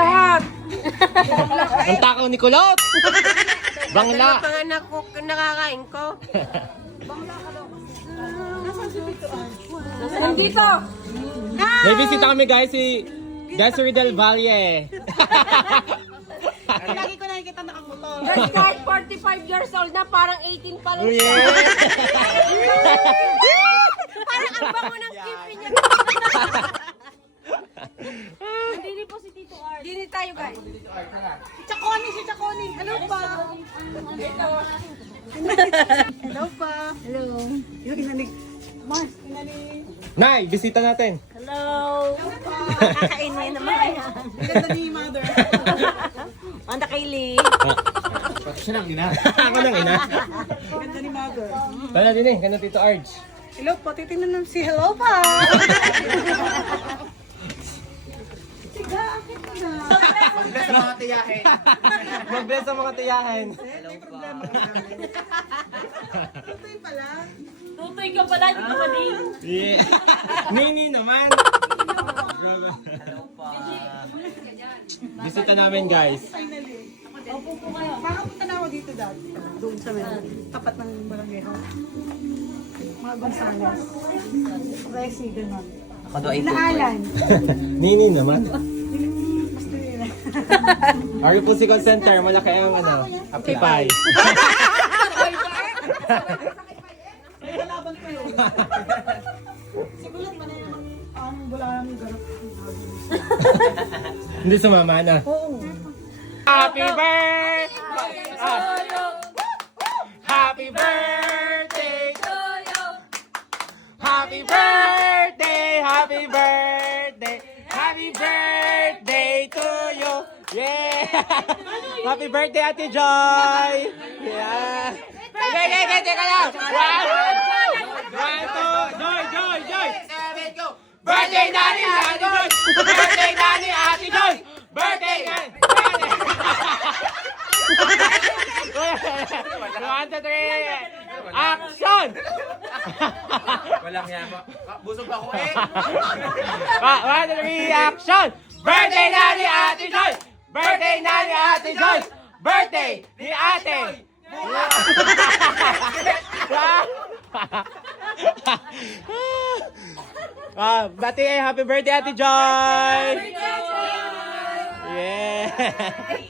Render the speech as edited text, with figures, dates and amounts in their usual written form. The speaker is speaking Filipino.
lahat. Ang takaw ni Kulot! Bangla! Panganak ko, nakakain ko. Nandito. May bisita kami guys, si Desiree Del Valle. Lagi ko nakikita nakamotor. Just start 45 years old na, parang 18 pa lang Oh, siya. yeah. Parang ang bango ng kipi niya. Nandini po si Tito Art. Dini tayo guys. Si Chaconi. Hello pa. Hello pa. Hello. Yung inalig. Mars, inalig. Nay, bisita natin. Hello. Kakainin naman yan. Ganda ni mother. Anda kay Lee. Siya nang ina. Ako nang ina. Ganda ni mother. Tala din eh, ganun Tito Arj. Hello pa. Titignan naman si hello pa. Tiga, akit mo na. Mag-bless sa mga tiyahin. Mag-bless sa mga tiyahin. May problema ka namin. Tutoy pala. Tutoy ka pala, hindi ka maling. Yeah. Nini naman. Bisita namin guys. Finally. Opo po kayo. Makapunta na ako dito dati. Doon sa may tapat ng barangay hall. Mga Gonzales. Resi, gano'n. Ako daw ay Inaalan. Nini naman. Gusto nila. Ari po si call center, malaki ang ano, Happy Pie. May kalaban ko yun. Sigulat man na ang bulangan ng garap. Hindi sumama na. Oo. Happy birthday! Happy birthday! Happy birthday! Happy birthday! Happy birthday to you! Yeah! Happy birthday, Ate Joy! Yeah! Teka lang! One, two, Joy! Birthday Nani, Ate Joy! Birthday Nani, Ate Joy! Birthday Nani! One, two, three! Action! Walang yan. Busog ako eh. One, two, three, action! Birthday Nani, Ate Joy! Birthday Nani, Ate Joy! Birthday ni Ate! Bati happy birthday Ate Joy! Yeah!